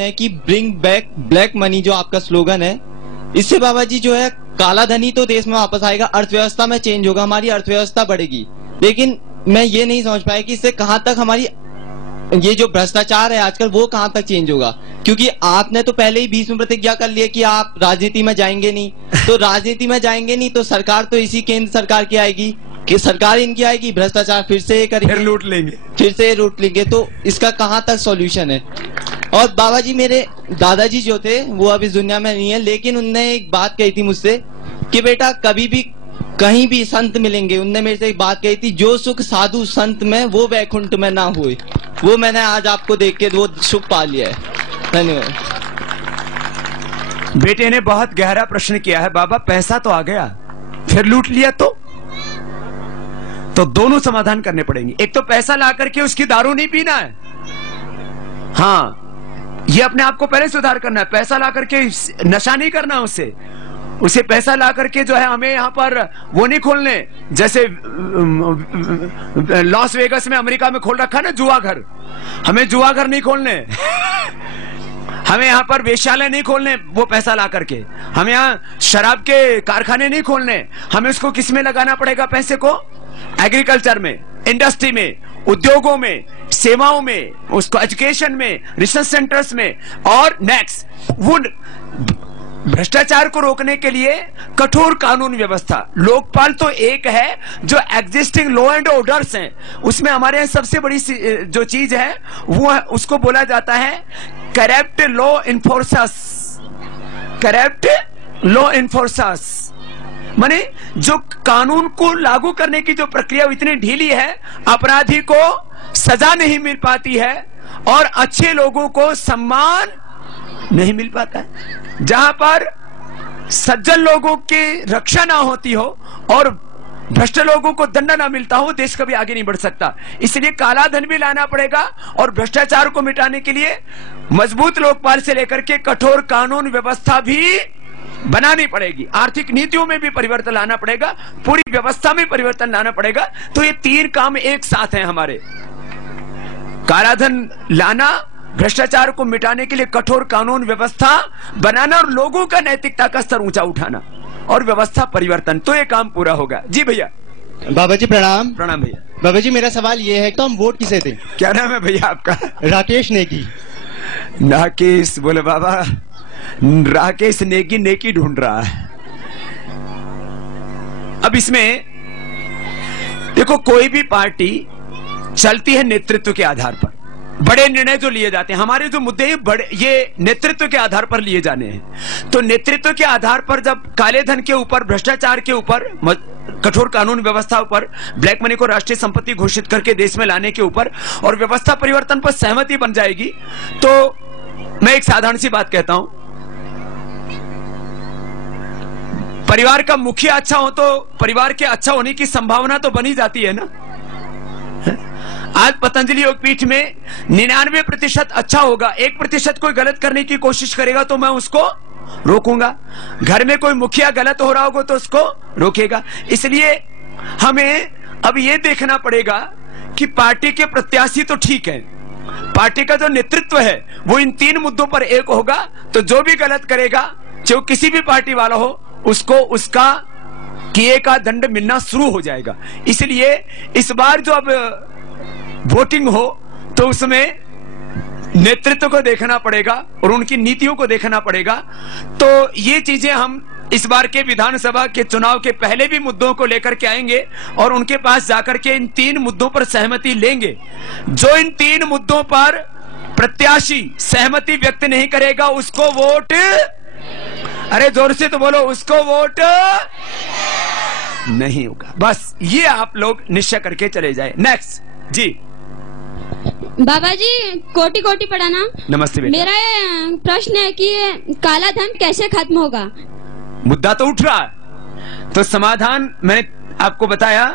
है कि bring back black money, जो आपका स्लोगन है, इससे बाबा जी जो है काला धन ही तो देश में वापस आएगा, अर्थव्यवस्था में चेंज होगा, हमारी अर्थव्यवस्था बढ़ेगी। लेकिन मैं ये नहीं समझ पाया कि इससे कहां तक हमारी ये जो भ्रष्टाचार है आजकल वो कहां तक चेंज होगा, क्योंकि आपने तो पहले ही बीच में प्रतिज्ञा कर लिया कि आप राजनीति में जाएंगे नहीं, तो राजनीति में जाएंगे नहीं तो सरकार तो इसी केंद्र सरकार की आएगी, कि सरकार इनकी आएगी, भ्रष्टाचार फिर से करेंगे, फिर से लूट लेंगे, तो इसका कहां तक सॉल्यूशन है। और बाबा जी, मेरे दादाजी जो थे वो अब इस दुनिया में नहीं है, लेकिन उनने एक बात कही थी मुझसे कि बेटा कभी भी कहीं भी संत मिलेंगे, उनने मेरे से एक बात कही थी, जो सुख साधु संत में वो वैकुंठ में ना हुए। वो मैंने आज आपको देख के वो सुख पा लिया है। धन्यवाद। बेटे ने बहुत गहरा प्रश्न किया है, बाबा पैसा तो आ गया फिर लूट लिया तो दोनों समाधान करने पड़ेंगे। एक तो पैसा ला करके उसकी दारू नहीं पीना है, हाँ ये अपने आप को पहले सुधार करना है। पैसा ला करके नशा नहीं करना उसे पैसा ला करके जो है हमें यहां पर वो नहीं खोलने, जैसे लॉस वेगस में अमेरिका में खोल रखा ना जुआ घर, हमें जुआ घर नहीं खोलने हमें यहां पर वेश्यालय नहीं खोलने वो पैसा ला करके, हमें यहां शराब के कारखाने नहीं खोलने। हमें उसको किस में लगाना पड़ेगा? पैसे को एग्रीकल्चर में, इंडस्ट्री में, उद्योगों में, सेवाओं में, उसको एजुकेशन में, रिसर्च सेंटर्स में। और नेक्स्ट वो भ्रष्टाचार को रोकने के लिए कठोर कानून व्यवस्था। लोकपाल तो एक है जो एग्जिस्टिंग लॉ एंड ऑर्डर्स हैं, उसमें हमारे यहाँ सबसे बड़ी जो चीज है वो है, उसको बोला जाता है corrupt law enforcers. Corrupt law enforcers माने जो कानून को लागू करने की जो प्रक्रिया इतनी ढीली है, अपराधी को सजा नहीं मिल पाती है और अच्छे लोगों को सम्मान नहीं मिल पाता है। जहां पर सज्जन लोगों की रक्षा ना होती हो और भ्रष्ट लोगों को दंड ना मिलता हो, देश कभी आगे नहीं बढ़ सकता। इसलिए काला धन भी लाना पड़ेगा और भ्रष्टाचार को मिटाने के लिए मजबूत लोकपाल से लेकर के कठोर कानून व्यवस्था भी बनानी पड़ेगी। आर्थिक नीतियों में भी परिवर्तन लाना पड़ेगा, पूरी व्यवस्था में परिवर्तन लाना पड़ेगा। तो ये तीन काम एक साथ हैं हमारे, कालाधन लाना, भ्रष्टाचार को मिटाने के लिए कठोर कानून व्यवस्था बनाना और लोगों का नैतिकता का स्तर ऊंचा उठाना और व्यवस्था परिवर्तन, तो ये काम पूरा होगा। जी भैया। बाबा जी प्रणाम। प्रणाम भैया। बाबा जी मेरा सवाल ये है, तो हम वोट किसे दें? क्या नाम है भैया आपका? राकेश नेगी। राकेश बोले बाबा, राकेश नेगी नेकी ढूंढ रहा है। अब इसमें देखो, कोई भी पार्टी चलती है नेतृत्व के आधार पर। बड़े निर्णय जो लिए जाते हैं, हमारे जो मुद्दे हैं बड़े, ये नेतृत्व के आधार पर लिए जाने हैं। तो नेतृत्व के आधार पर जब काले धन के ऊपर, भ्रष्टाचार के ऊपर, कठोर कानून व्यवस्था पर, ब्लैक मनी को राष्ट्रीय संपत्ति घोषित करके देश में लाने के ऊपर और व्यवस्था परिवर्तन पर सहमति बन जाएगी, तो मैं एक साधारण सी बात कहता हूं, परिवार का मुखिया अच्छा हो तो परिवार के अच्छा होने की संभावना तो बनी जाती है ना। आज पतंजलि योगपीठ में 99% अच्छा होगा, 1% कोई गलत करने की कोशिश करेगा तो मैं उसको रोकूंगा। घर में कोई मुखिया गलत हो रहा होगा तो उसको रोकेगा। इसलिए हमें अब यह देखना पड़ेगा कि पार्टी के प्रत्याशी तो ठीक है, पार्टी का जो नेतृत्व है वो इन तीन मुद्दों पर एक होगा, तो जो भी गलत करेगा, जो किसी भी पार्टी वाला हो, उसको उसका किए का दंड मिलना शुरू हो जाएगा। इसलिए इस बार जो अब वोटिंग हो तो उसमें नेतृत्व को देखना पड़ेगा और उनकी नीतियों को देखना पड़ेगा। तो ये चीजें हम इस बार के विधानसभा के चुनाव के पहले भी मुद्दों को लेकर के आएंगे और उनके पास जाकर के इन तीन मुद्दों पर सहमति लेंगे। जो इन तीन मुद्दों पर प्रत्याशी सहमति व्यक्त नहीं करेगा उसको वोट, अरे जोर से तो बोलो, उसको वोट नहीं होगा। बस ये आप लोग निश्चय करके चले जाए। नेक्स्ट जी। बाबा जी कोटि कोटि प्रणाम। नमस्ते बेटा। मेरा प्रश्न है कि काला धन कैसे खत्म होगा? मुद्दा तो उठ रहा है, तो समाधान मैंने आपको बताया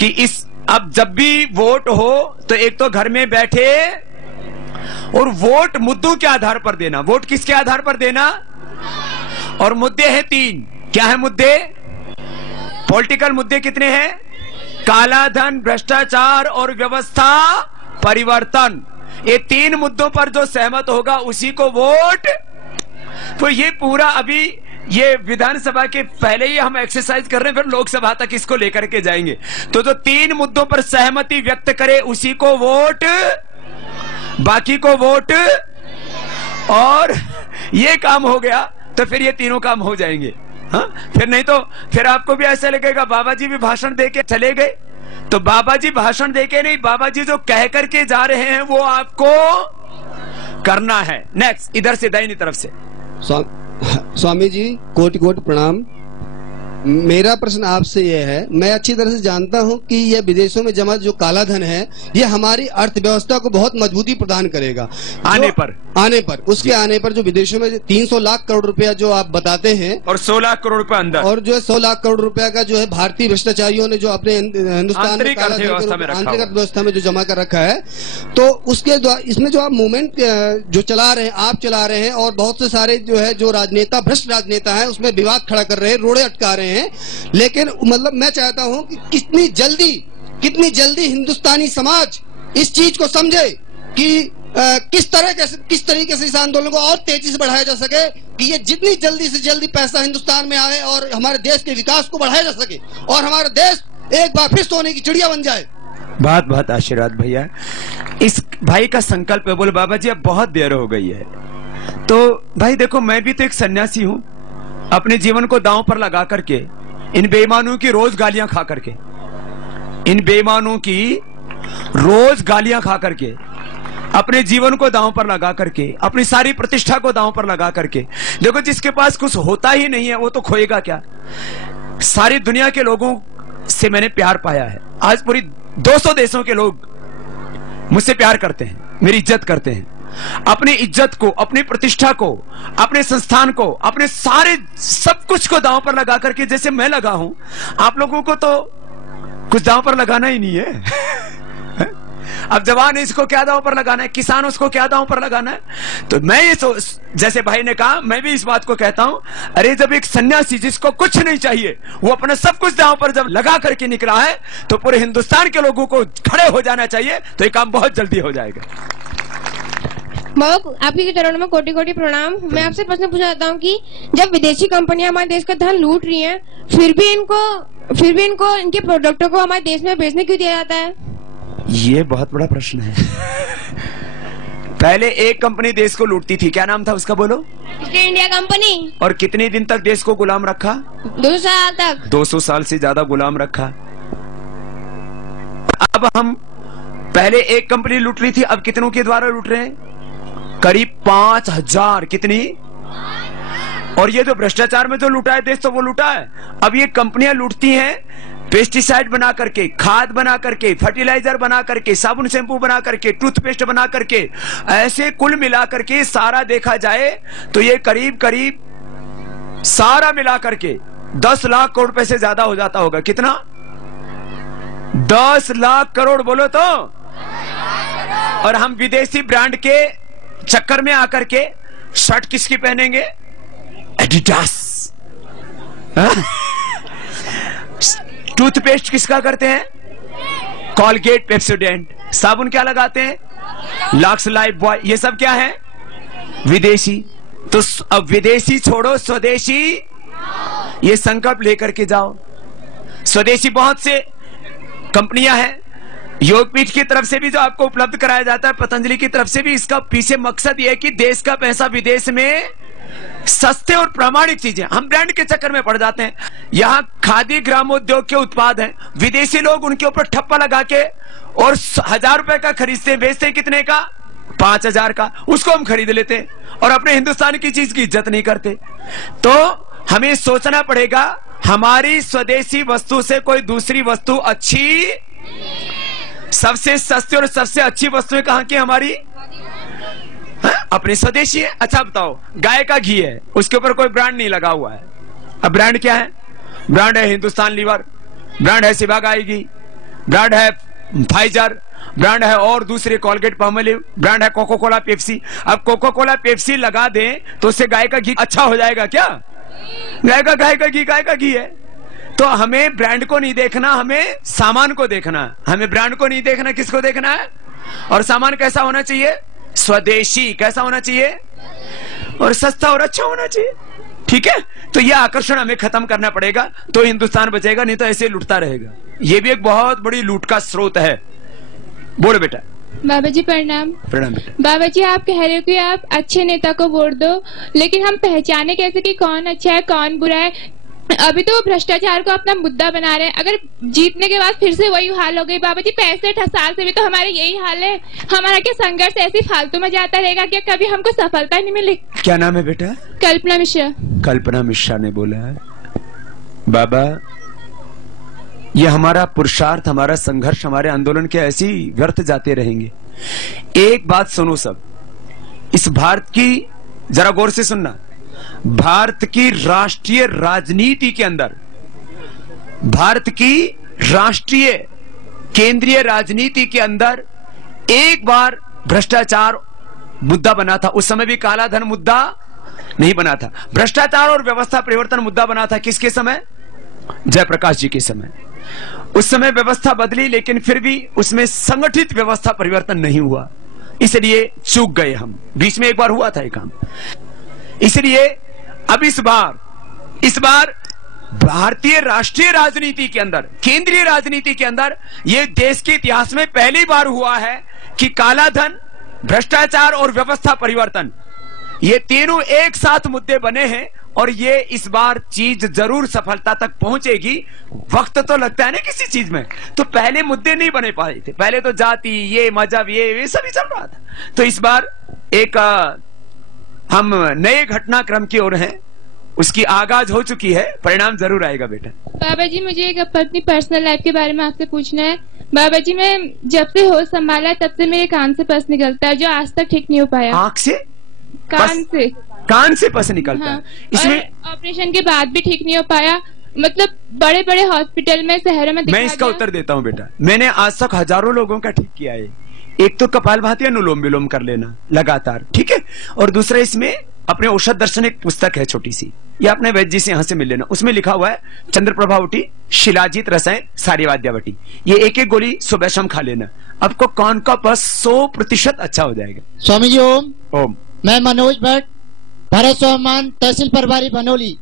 कि इस अब जब भी वोट हो तो एक तो घर में बैठे और वोट मुद्दों के आधार पर देना। वोट किसके आधार पर देना? और मुद्दे हैं तीन। क्या है मुद्दे? पॉलिटिकल मुद्दे कितने हैं? काला धन, भ्रष्टाचार और व्यवस्था परिवर्तन। ये 3 मुद्दों पर जो सहमत होगा उसी को वोट। तो ये पूरा अभी ये विधानसभा के पहले ही हम एक्सरसाइज कर रहे हैं, फिर लोकसभा तक इसको लेकर के जाएंगे। तो जो 3 मुद्दों पर सहमति व्यक्त करे उसी को वोट, बाकी को वोट। और ये काम हो गया तो फिर ये तीनों काम हो जाएंगे। हाँ, फिर नहीं तो फिर आपको भी ऐसा लगेगा बाबा जी भी भाषण देके चले गए। तो बाबा जी भाषण देके नहीं, बाबा जी जो कह करके जा रहे हैं वो आपको करना है। नेक्स्ट, इधर से दाहिनी तरफ से। स्वामी जी कोटि कोटि प्रणाम। मेरा प्रश्न आपसे यह है, मैं अच्छी तरह से जानता हूं कि यह विदेशों में जमा जो काला धन है यह हमारी अर्थव्यवस्था को बहुत मजबूती प्रदान करेगा आने पर उसके आने पर जो विदेशों में 300 लाख करोड़ रुपया जो आप बताते हैं और 100 लाख करोड़ रुपया अंदर, और जो है 100 लाख करोड़ रुपया का जो है भारतीय भ्रष्टाचारियों ने जो अपने हिंदुस्तान आंतरिक अर्थव्यवस्था में जो जमा कर रखा है, तो उसके द्वारा इसमें जो आप मूवमेंट जो चला रहे हैं, आप चला रहे हैं, और बहुत से सारे जो है जो राजनेता भ्रष्ट राजनेता है उसमें विवाद खड़ा कर रहे हैं, रोड़े अटका रहे हैं। लेकिन मतलब मैं चाहता हूं कि कितनी जल्दी हिंदुस्तानी समाज इस चीज को समझे कि किस तरीके से इस आंदोलन को और तेजी से बढ़ाया जा सके कि ये जितनी जल्दी से जल्दी पैसा हिंदुस्तान में आए और हमारे देश के विकास को बढ़ाया जा सके और हमारा देश एक बार फिर सोने की चिड़िया बन जाए। बहुत बहुत आशीर्वाद भैया। इस भाई का संकल्प है, बोले बाबा जी अब बहुत देर हो गई है। तो भाई देखो, मैं भी तो एक सन्यासी हूं, अपने जीवन को दांव पर लगा करके इन बेईमानों की रोज गालियां खा करके, इन बेईमानों की रोज गालियां खा करके, अपने जीवन को दांव पर लगा करके, अपनी सारी प्रतिष्ठा को दांव पर लगा करके, देखो जिसके पास कुछ होता ही नहीं है वो तो खोएगा क्या। सारी दुनिया के लोगों से मैंने प्यार पाया है। आज पूरी 200 देशों के लोग मुझसे प्यार करते हैं, मेरी इज्जत करते हैं। अपनी इज्जत को, अपनी प्रतिष्ठा को, अपने संस्थान को, अपने सारे सब कुछ को दांव पर लगा करके जैसे मैं लगा हूं, आप लोगों को तो कुछ दांव पर लगाना ही नहीं है। अब जवान इसको क्या दांव पर लगाना है, किसान उसको क्या दांव पर लगाना है। तो मैं ये जैसे भाई ने कहा, मैं भी इस बात को कहता हूं, अरे जब एक सन्यासी जिसको कुछ नहीं चाहिए वो अपना सब कुछ दांव पर जब लगा करके निकला है तो पूरे हिंदुस्तान के लोगों को खड़े हो जाना चाहिए, तो ये काम बहुत जल्दी हो जाएगा। बाबा आपके चरणों में कोटि कोटि प्रणाम। मैं आपसे प्रश्न पूछना चाहता हूँ कि जब विदेशी कंपनियां हमारे देश का धन लूट रही हैं, फिर भी इनको इनके प्रोडक्टों को हमारे देश में बेचने क्यों दिया जाता है? ये बहुत बड़ा प्रश्न है। पहले एक कंपनी देश को लूटती थी, क्या नाम था उसका बोलो? East India company. और कितने दिन तक देश को गुलाम रखा? 200 साल तक। 200 साल से ज्यादा गुलाम रखा। अब हम पहले एक कंपनी लूट रही थी, अब कितनों के द्वारा लूट रहे हैं? करीब 5000। कितनी? और ये जो भ्रष्टाचार में जो लूटा है देश, तो वो लूटा है। अब ये कंपनियां लूटती हैं पेस्टिसाइड बना करके, खाद बना करके, फर्टिलाइजर बना करके, साबुन शैंपू बना करके, टूथपेस्ट बना करके, ऐसे कुल मिला करके सारा देखा जाए तो ये करीब करीब सारा मिला करके 10 लाख करोड़ रुपए से ज्यादा हो जाता होगा। कितना? 10 लाख करोड़ बोलो तो। और हम विदेशी ब्रांड के चक्कर में आकर के शर्ट किसकी पहनेंगे? एडिडास। टूथपेस्ट किसका करते हैं? Colgate, Pepsodent. साबुन क्या लगाते हैं? Lux, life boy. ये सब क्या है? विदेशी। तो अब विदेशी छोड़ो, स्वदेशी ये संकल्प लेकर के जाओ। स्वदेशी बहुत से कंपनियां हैं, योगपीठ की तरफ से भी जो आपको उपलब्ध कराया जाता है, पतंजलि की तरफ से भी। इसका पीछे मकसद यह है कि देश का पैसा विदेश में सस्ते और प्रामाणिक चीजें, हम ब्रांड के चक्कर में पड़ जाते हैं। यहाँ खादी ग्रामोद्योग के उत्पाद हैं, विदेशी लोग उनके ऊपर ठप्पा लगा के और 1000 रुपए का खरीदते, बेचते कितने का? 5000 का। उसको हम खरीद लेते हैं और अपने हिंदुस्तान की चीज की इज्जत नहीं करते। तो हमें सोचना पड़ेगा, हमारी स्वदेशी वस्तु से कोई दूसरी वस्तु अच्छी, सबसे सस्ती और सबसे अच्छी वस्तुएं कहां की? हमारी अपनी स्वदेशी है। अच्छा बताओ, गाय का घी है, उसके ऊपर कोई ब्रांड नहीं लगा हुआ है। अब ब्रांड क्या है? ब्रांड है हिंदुस्तान लीवर, ब्रांड है शिवा गाय घी, ब्रांड है फाइजर, ब्रांड है और दूसरे कोलगेट, पामोलिव, ब्रांड है कोको कोला, पेप्सी। अब कोको कोला, पेप्सी लगा दें तो उससे गाय का घी अच्छा हो जाएगा क्या? गाय का घी है। तो हमें ब्रांड को नहीं देखना, हमें सामान को देखना। हमें ब्रांड को नहीं देखना, किसको देखना है? और सामान कैसा होना चाहिए? स्वदेशी। कैसा होना चाहिए? और सस्ता और अच्छा होना चाहिए। ठीक है, तो यह आकर्षण हमें खत्म करना पड़ेगा, तो हिंदुस्तान बचेगा, नहीं तो ऐसे लुटता रहेगा। यह भी एक बहुत बड़ी लूट का स्रोत है। बोलो बेटा। बाबा जी प्रणाम। प्रणाम बेटा। बाबा जी, आप कह रहे हो कि आप अच्छे नेता को वोट दो, लेकिन हम पहचाने कैसे कि कौन अच्छा है कौन बुरा है? अभी तो वो भ्रष्टाचार को अपना मुद्दा बना रहे हैं। अगर जीतने के बाद फिर से वही हाल हो गई बाबा जी, 65 साल से भी तो हमारे यही हाल है। हमारा क्या संघर्ष ऐसे फालतू में जाता रहेगा? क्या कभी हमको सफलता नहीं मिली? क्या नाम है बेटा? कल्पना मिश्रा। कल्पना मिश्रा ने बोला है, बाबा ये हमारा पुरुषार्थ, हमारा संघर्ष, हमारे आंदोलन के ऐसे ही व्यर्थ जाते रहेंगे। एक बात सुनो सब, इस भारत की, जरा गौर से सुनना, भारत की राष्ट्रीय राजनीति के अंदर, भारत की राष्ट्रीय केंद्रीय राजनीति के अंदर एक बार भ्रष्टाचार मुद्दा बना था। उस समय भी काला धन मुद्दा नहीं बना था। भ्रष्टाचार और व्यवस्था परिवर्तन मुद्दा बना था किसके समय? जयप्रकाश जी के समय। उस समय व्यवस्था बदली, लेकिन फिर भी उसमें संगठित व्यवस्था परिवर्तन नहीं हुआ, इसलिए चूक गए हम। बीच में एक बार हुआ था ये काम। इसलिए अब इस बार भारतीय राष्ट्रीय राजनीति के अंदर, केंद्रीय राजनीति के अंदर, यह देश के इतिहास में पहली बार हुआ है कि काला धन, भ्रष्टाचार और व्यवस्था परिवर्तन, ये तीनों एक साथ मुद्दे बने हैं। और ये इस बार चीज जरूर सफलता तक पहुंचेगी। वक्त तो लगता है ना किसी चीज में, तो पहले मुद्दे नहीं बने पाए थे। पहले तो जाति, ये मजहब, ये सभी चल रहा था। तो इस बार एक हम नए घटनाक्रम की ओर हैं, उसकी आगाज हो चुकी है, परिणाम जरूर आएगा बेटा। बाबा जी, मुझे एक अपनी पर्सनल लाइफ के बारे में आपसे पूछना है। बाबा जी, मैं जब से होश संभाला है तब से मेरे कान से पस निकलता है, जो आज तक ठीक नहीं हो पाया। आंख से? कान से पस निकलता है। इसमें ऑपरेशन के बाद भी ठीक नहीं हो पाया। मतलब बड़े बड़े हॉस्पिटल में, शहरों में। मैं इसका उत्तर देता हूँ बेटा। मैंने आज तक हजारों लोगों का ठीक किया है। एक तो कपालभाति अनुलोम विलोम कर लेना लगातार, ठीक है। और दूसरा, इसमें अपने औषध दर्शन एक पुस्तक है छोटी सी, ये अपने वैद्य जी से यहाँ से मिल लेना। उसमें लिखा हुआ है चंद्रप्रभावटी, शिलाजीत रसायन, सारीवाद्यावटी। ये एक एक गोली सुबह शाम खा लेना, आपको कान का पस 100% अच्छा हो जाएगा। स्वामी जी ओम। ओम। मैं मनोज भट्ट, भारत स्वाभिमान तहसील प्रभारी बनोली।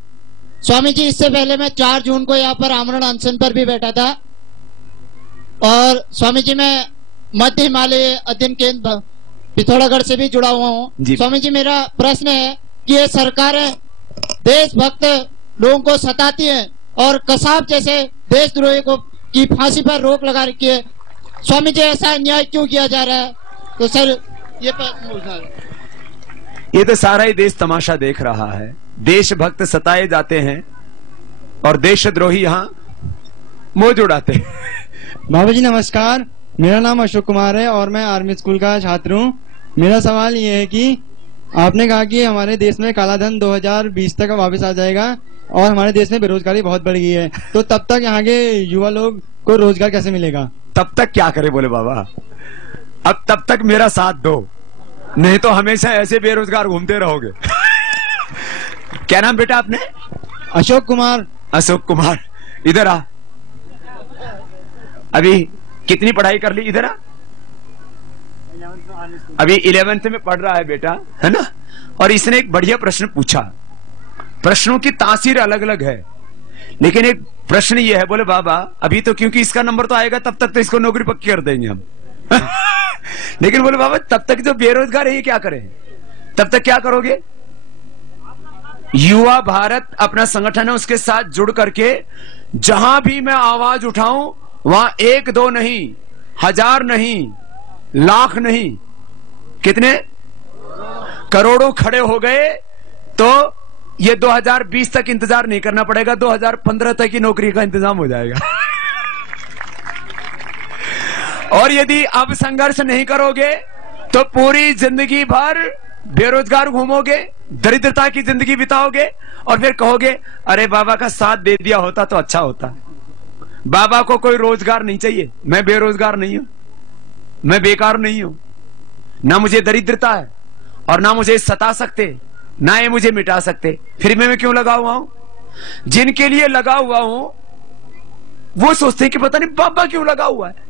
स्वामी जी, इससे पहले मैं 4 जून को यहाँ पर आमरण अनशन पर भी बैठा था। और स्वामी जी, मैं मध्य हिमालय अध्ययन केंद्र पिथौरागढ़ से भी जुड़ा हुआ हूँ। स्वामी जी, मेरा प्रश्न है कि ये सरकारें देशभक्त लोगों को सताती हैं और कसाब जैसे देशद्रोही को की फांसी पर रोक लगा रखी है। स्वामी जी, ऐसा अन्याय क्यों किया जा रहा है? तो सर ये तो सारा ही देश तमाशा देख रहा है। देशभक्त सताए जाते हैं और देशद्रोही यहाँ मौज उड़ाते हैं। बाबा जी नमस्कार, मेरा नाम अशोक कुमार है और मैं आर्मी स्कूल का छात्र हूँ। मेरा सवाल ये है कि आपने कहा कि हमारे देश में काला धन 2020 तक वापस आ जाएगा और हमारे देश में बेरोजगारी बहुत बढ़ गई है, तो तब तक यहाँ के युवा लोग को रोजगार कैसे मिलेगा? तब तक क्या करे बोले बाबा? अब तब तक मेरा साथ दो, नहीं तो हमेशा ऐसे बेरोजगार घूमते रहोगे। क्या नाम बेटा आपने? अशोक कुमार। अशोक कुमार, इधर आ। अभी कितनी पढ़ाई कर ली? इधर आ। अभी 11th में पढ़ रहा है बेटा, है ना। और इसने एक बढ़िया प्रश्न पूछा। प्रश्नों की तासीर अलग अलग है, लेकिन एक प्रश्न ये है, बोले बाबा अभी तो क्योंकि इसका नंबर तो आएगा तब तक तो इसको नौकरी पक्की कर देंगे हम। लेकिन बोले बाबा तब तक जो बेरोजगार है ये क्या करें? तब तक क्या करोगे? युवा भारत अपना संगठन है, उसके साथ जुड़ करके जहां भी मैं आवाज उठाऊं वहां 1-2 नहीं, 1000 नहीं, लाख नहीं, कितने करोड़ों खड़े हो गए। तो ये 2020 तक इंतजार नहीं करना पड़ेगा, 2015 तक की नौकरी का इंतजाम हो जाएगा। और यदि अब संघर्ष नहीं करोगे तो पूरी जिंदगी भर बेरोजगार घूमोगे, दरिद्रता की जिंदगी बिताओगे और फिर कहोगे अरे बाबा का साथ दे दिया होता तो अच्छा होता। बाबा को कोई रोजगार नहीं चाहिए, मैं बेरोजगार नहीं हूं, मैं बेकार नहीं हूं, ना मुझे दरिद्रता है और ना मुझे सता सकते, ना ये मुझे मिटा सकते। फिर मैं क्यों लगा हुआ हूं? जिनके लिए लगा हुआ हूं वो सोचते हैं कि पता नहीं बाबा क्यों लगा हुआ है।